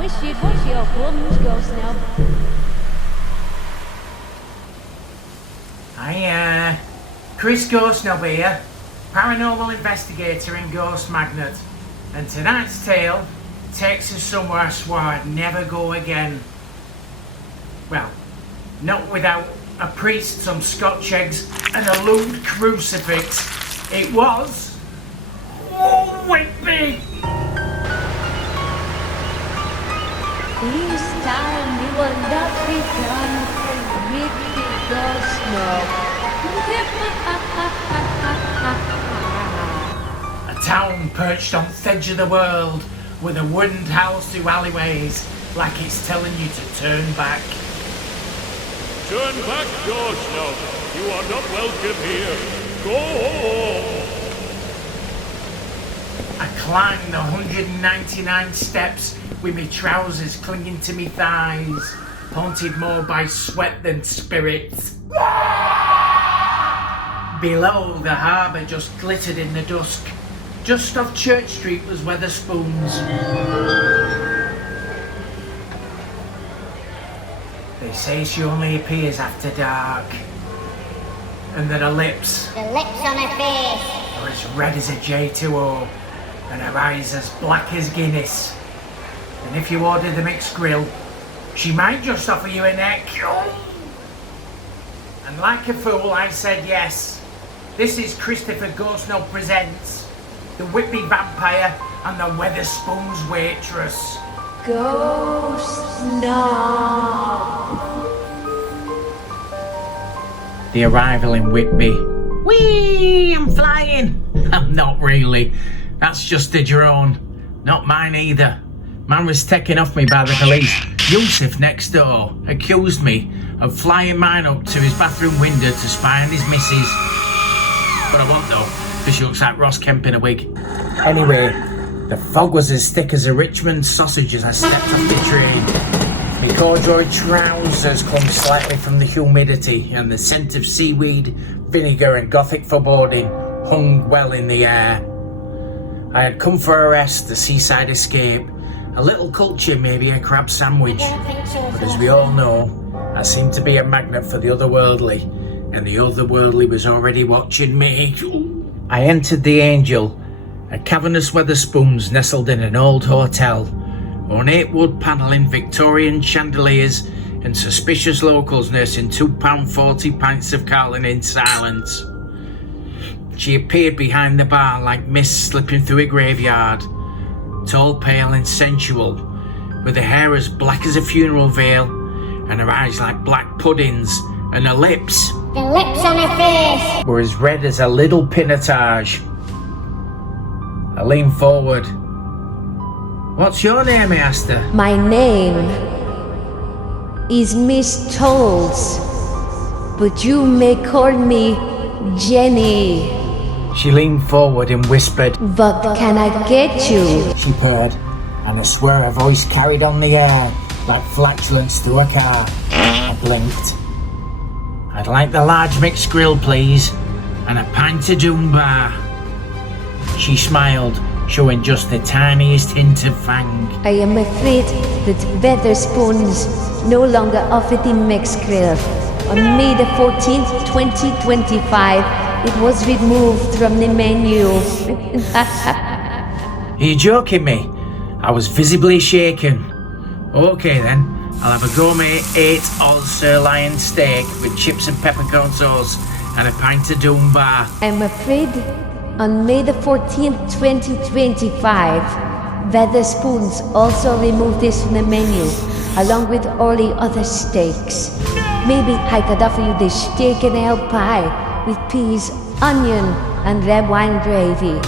wish you'd wash your plums, Ghostknob. Chris Ghostknob here, paranormal investigator and ghost magnet. And tonight's tale takes us somewhere I swore I'd never go again. Well, not without a priest, some Scotch eggs, and a lewd crucifix. It was... Whitby! This time you will not return from Whitby, Ghostknob. A town perched on the edge of the world, with a wooden house through alleyways, like it's telling you to turn back. Turn back, Ghostknob. You are not welcome here. Go home. I climbed the 199 steps with me trousers clinging to me thighs, haunted more by sweat than spirits. Below, the harbour just glittered in the dusk. Just off Church Street was Wetherspoons. They say she only appears after dark, and that her lips, The lips on her face. are as red as a J2O, and her eyes as black as Guinness. And if you order the mixed grill, she might just offer you a neck. And like a fool, I said yes. This is Christopher Ghostknob presents the Whitby Vampire and the Wetherspoons Waitress. Ghostknob. The arrival in Whitby. Whee! I'm flying! I'm not really. That's just a drone. Not mine either. Man was taken off me by the police. Yusuf next door accused me of flying mine up to his bathroom window to spy on his missus. But I won't though, because she looks like Ross Kemp in a wig. Anyway, the fog was as thick as a Richmond sausage as I stepped off the train. My corduroy trousers clung slightly from the humidity, and the scent of seaweed, vinegar and Gothic foreboding hung well in the air. I had come for a rest, a seaside escape, a little culture, maybe a crab sandwich. But as we all know, I seemed to be a magnet for the otherworldly, and the otherworldly was already watching me. I entered the Angel, a cavernous Wetherspoons nestled in an old hotel. Ornate wood panelling, Victorian chandeliers, and suspicious locals nursing £2.40 pints of Carlin in silence. She appeared behind the bar like mist slipping through a graveyard, tall, pale and sensual, with her hair as black as a funeral veil, and her eyes like black puddings, and her lips, The lips on her face. were as red as a little pinotage. I leaned forward. What's your name? I asked her. My name is Miss Tolls, but you may call me Jenny. She leaned forward and whispered. What can I get you? She purred, and I swear her voice carried on the air like flatulence through a car. I blinked. I'd like the large mixed grill, please, and a pint of Doombar. She smiled, showing just the tiniest hint of fang. I am afraid that Wetherspoons no longer offer the mixed grill. On May the 14th, 2025, it was removed from the menu. Are you joking me? I was visibly shaken. Okay then, I'll have a gourmet 8-oz sirloin steak with chips and peppercorn sauce and a pint of Doombar. I'm afraid on May the 14th, 2025, Wetherspoons also removed this from the menu, along with all the other steaks. Maybe I could offer you this steak and ale pie with peas, onion, and red wine gravy.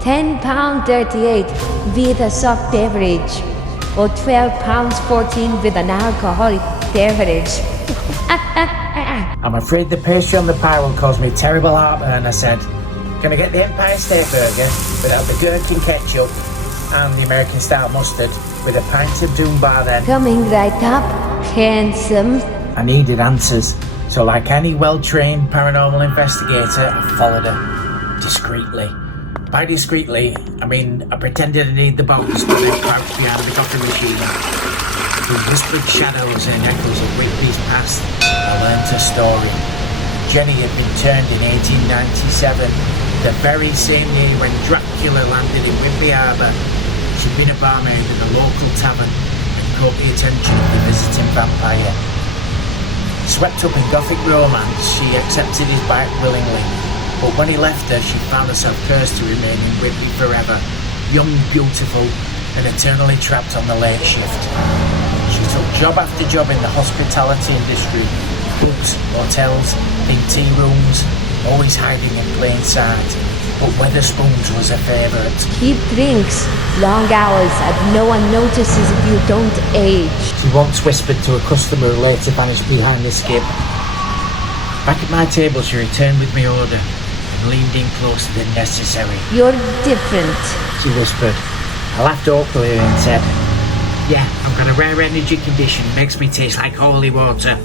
£10.38 with a soft beverage, or £12.14 with an alcoholic beverage. I'm afraid the pastry on the pie will cause me terrible heartburn, I said. Can I get the Empire State Burger without the gherkin ketchup and the American style mustard with a pint of Doombar then? Coming right up, handsome. I needed answers, so like any well-trained paranormal investigator, I followed her discreetly. By discreetly, I mean I pretended I need the box, but then crouched behind the coffee machine. Through whispered shadows and echoes of Whitby's past, I learnt a story. Jenny had been turned in 1897, the very same year when Dracula landed in Whitby Harbour. She'd been a barmaid in a local tavern and caught the attention of the visiting vampire. Swept up in Gothic romance, she accepted his bite willingly, but when he left her, she found herself cursed to remain in Whitby forever, young, beautiful, and eternally trapped on the late shift. She took job after job in the hospitality industry, pubs, hotels, in tea rooms, always hiding in plain sight, but Wetherspoons was her favourite. Keep drinks, long hours, and no one notices if you don't age. She once whispered to a customer who later vanished behind the skip. Back at my table, she returned with my order and leaned in closer than necessary. You're different. She whispered. I laughed awkwardly and said, "Yeah, I've got a rare energy condition, makes me taste like holy water."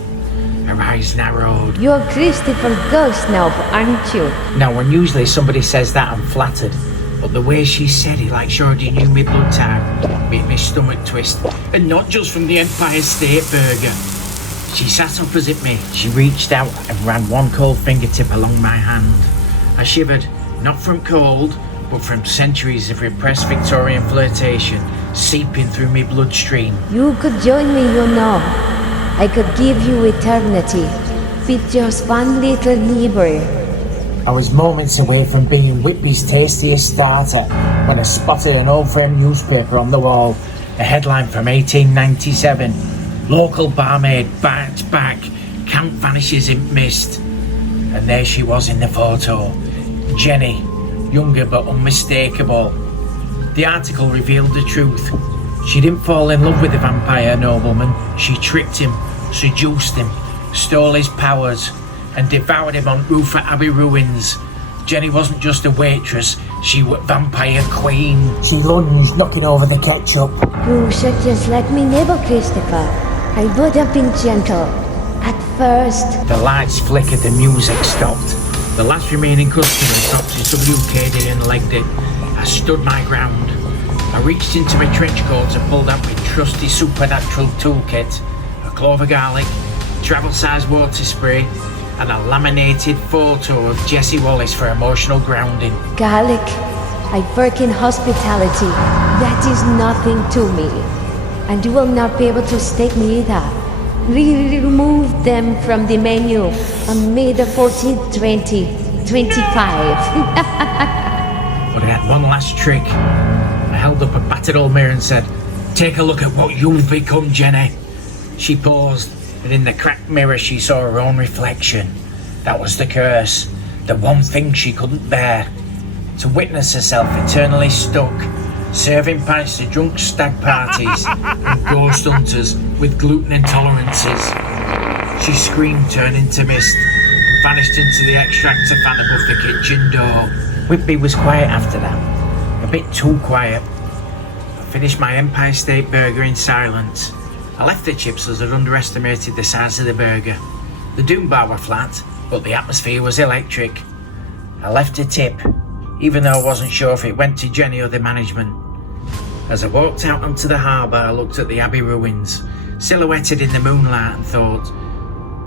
Her eyes narrowed. You're Christopher Ghostknob, aren't you? Now, when usually somebody says that, I'm flattered. But the way she said it, like she already knew my blood type, made my stomach twist. And not just from the Empire State Burger. She sat opposite me. She reached out and ran one cold fingertip along my hand. I shivered, not from cold, but from centuries of repressed Victorian flirtation seeping through my bloodstream. You could join me, you know. I could give you eternity with just one little neighbor. I was moments away from being Whitby's tastiest starter when I spotted an old framed newspaper on the wall, a headline from 1897. Local barmaid bites back, camp vanishes in mist. And there she was in the photo. Jenny, younger but unmistakable. The article revealed the truth. She didn't fall in love with the vampire nobleman. She tricked him, seduced him, stole his powers, and devoured him on roof at Abbey ruins. Jenny wasn't just a waitress, she was vampire queen. She lunged, knocking over the ketchup. You should just let me nibble, Christopher. I would have been gentle. At first. The lights flickered, the music stopped. The last remaining customer stopped his WKD and legged it. I stood my ground. I reached into my trench coat and pulled out my trusty supernatural toolkit. A clove of garlic, travel-sized water spray, and a laminated photo of Jessie Wallace for emotional grounding. Garlic, I work in hospitality. That is nothing to me. And you will not be able to stake me either. Remove them from the menu on May the 14th, 2025. But I had one last trick. I held up a battered old mirror and said, "Take a look at what you've become, Jenny." She paused, and in the cracked mirror she saw her own reflection. That was the curse, the one thing she couldn't bear. To witness herself eternally stuck, serving pints to drunk stag parties and ghost hunters with gluten intolerances. She screamed, turning to mist, and vanished into the extractor fan above the kitchen door. Whitby was quiet after that, a bit too quiet. I finished my Empire State Burger in silence. I left the chips as I'd underestimated the size of the burger. The Doom Bar were flat, but the atmosphere was electric. I left a tip, even though I wasn't sure if it went to Jenny or the management. As I walked out onto the harbour, I looked at the Abbey ruins, silhouetted in the moonlight, and thought,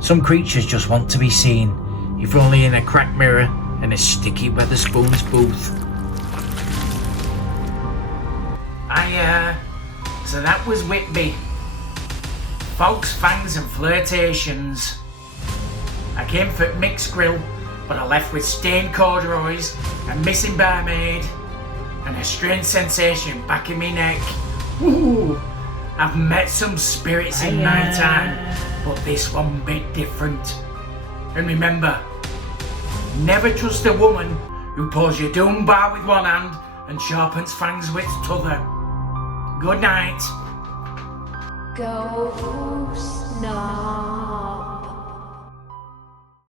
some creatures just want to be seen, if only in a cracked mirror and a sticky Wetherspoons booth. So that was Whitby. Folks, fangs and flirtations. I came for mixed grill, but I left with stained corduroys, a missing barmaid, and a strange sensation back in my neck. Ooh, I've met some spirits in my time, but this one bit different. And remember, never trust a woman who pulls your Doom Bar with one hand and sharpens fangs with t'other. Good night. Ghost, no.